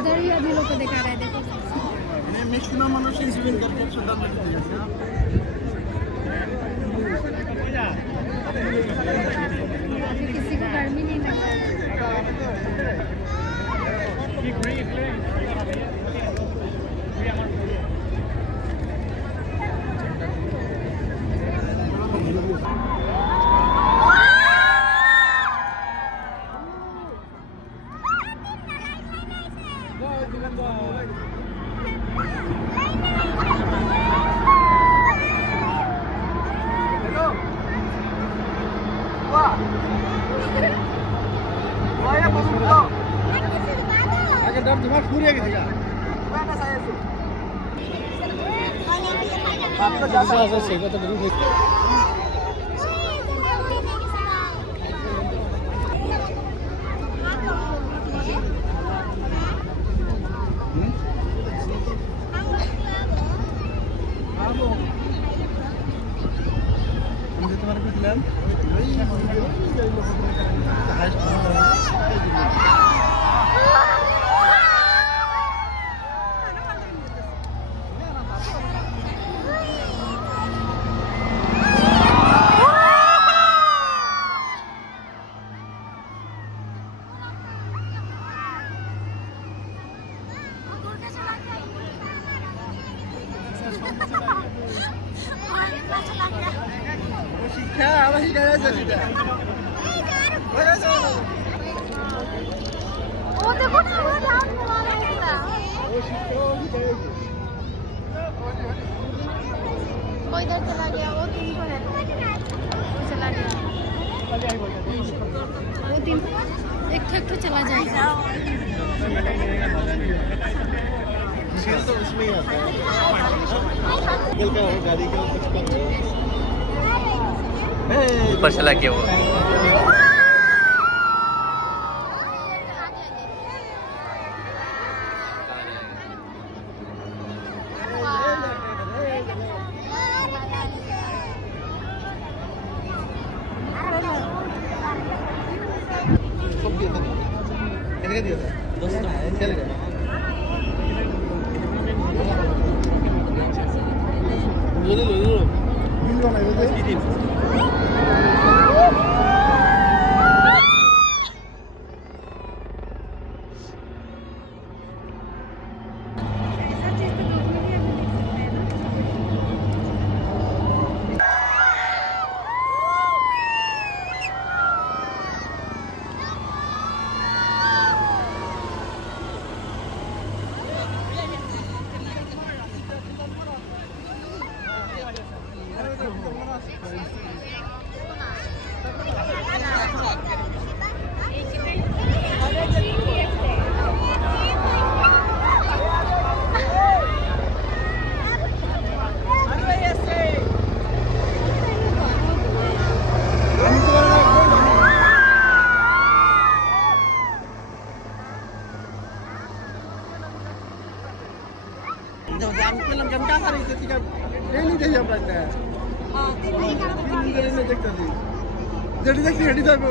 उधर भी अभी लोग को दिखा रहे हैं, देखो मैक्सिमम मनुष्य स्विमिंग करके 110 मीटर हो जाते हैं। अभी किसी को गर्मी नहीं लग रहा है। वो देखो ना, वो डांस करा रहा है पूरा। वो इधर चला गया, वो 3 को है, वो चला गया, वो 3 एक तो चला जाएगा। तो उसमें ही आता है गाड़ी के कुछ कम ऊपर चला गया वो। যেটি দেখছি হেঁটে যাবো।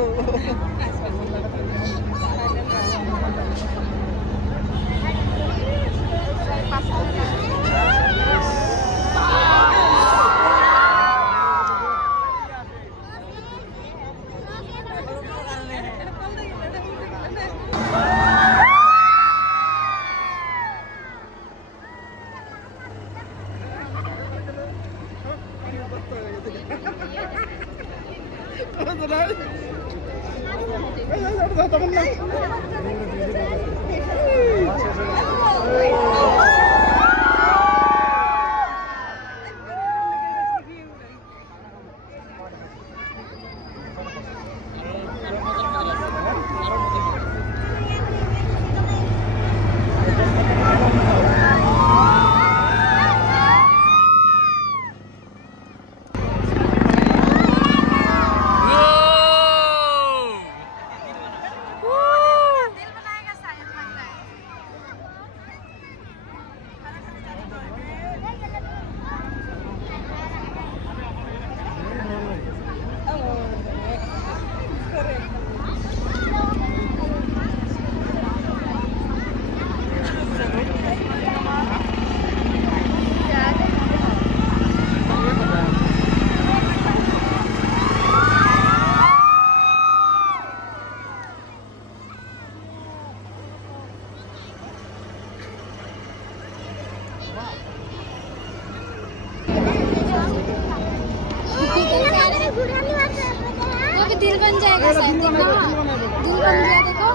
वो भी दिल बन जाएगा शायद, देखना दिल बन गया देखो।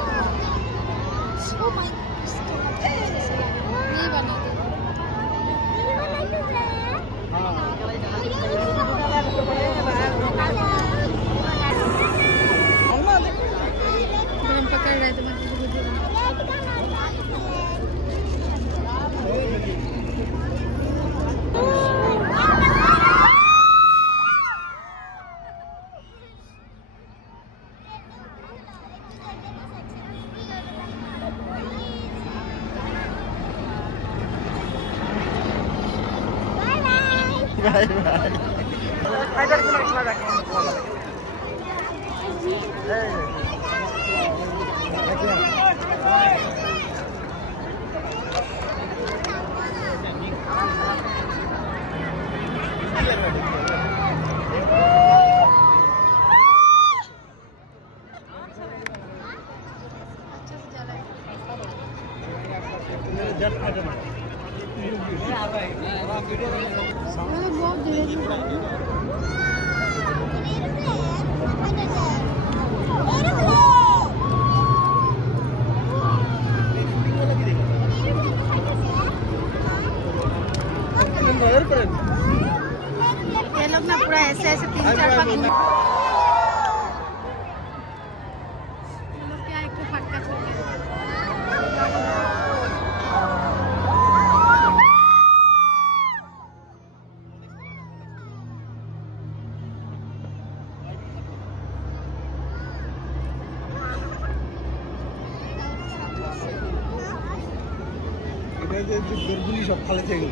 Oh my नहीं बना दिल। हम पकड़ रहे थे बाय बाय बहुत धीरे ये लोग ना पूरा ऐसे ऐसे 3-4 बार घूम क्या एक तो फटका चल गया। গরগুলি সব খালে থেকে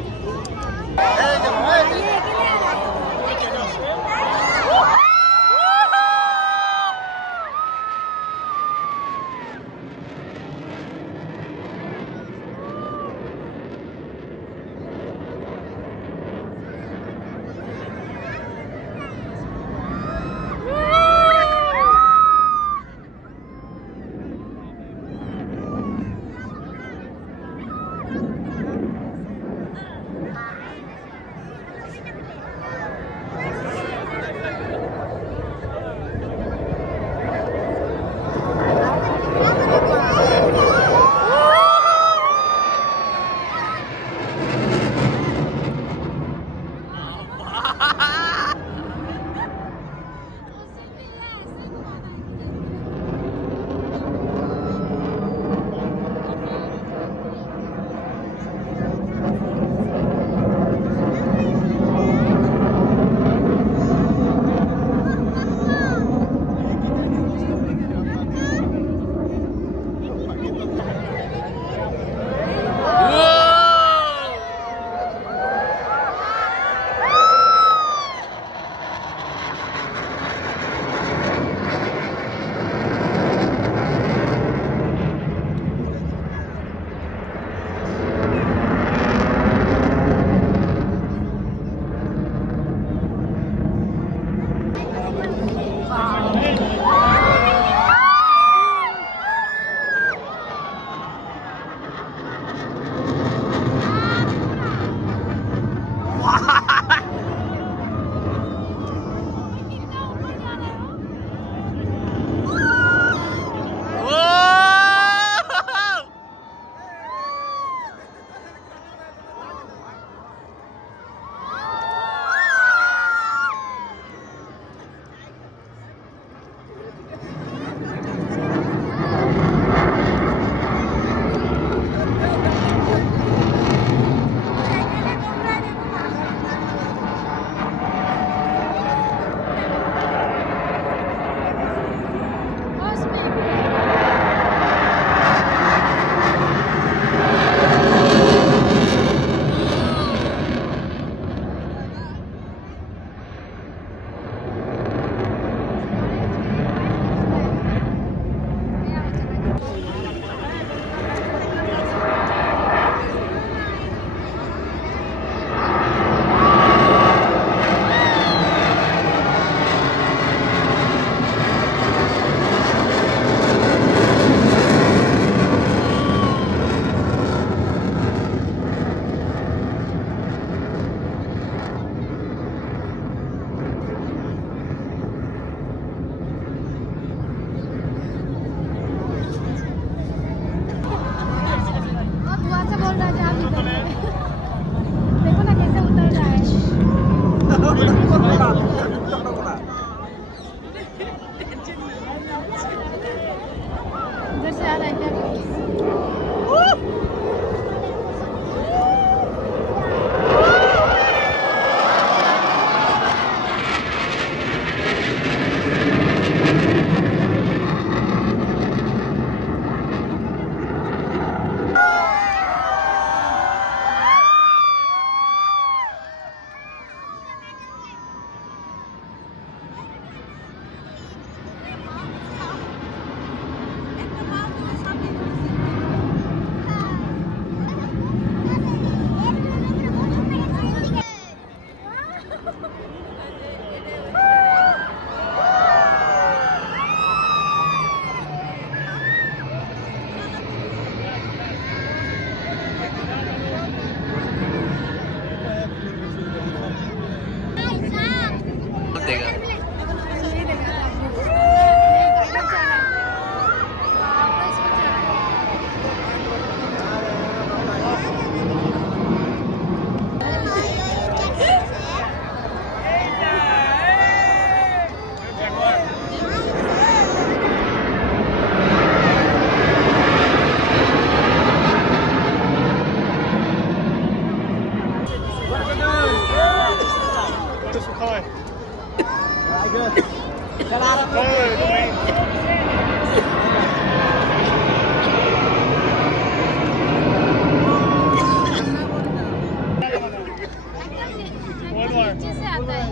नीचे से आता है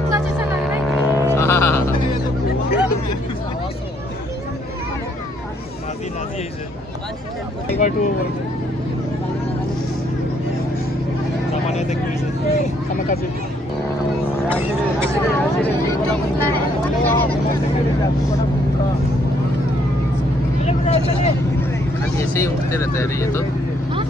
कुत्ता जैसा लग रहा है खाली ऐसे ही उठते रहते हैं ये तो हाँ?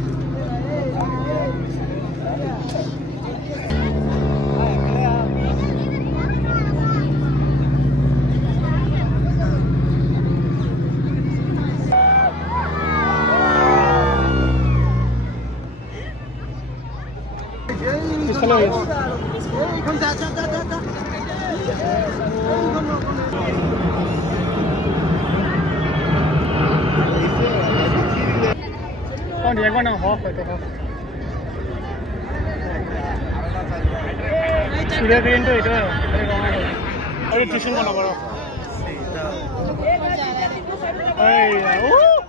con thì anh con nào khó phải được không? Sudah keren tuh itu. Ayo tuition con nào vào đâu? Ây,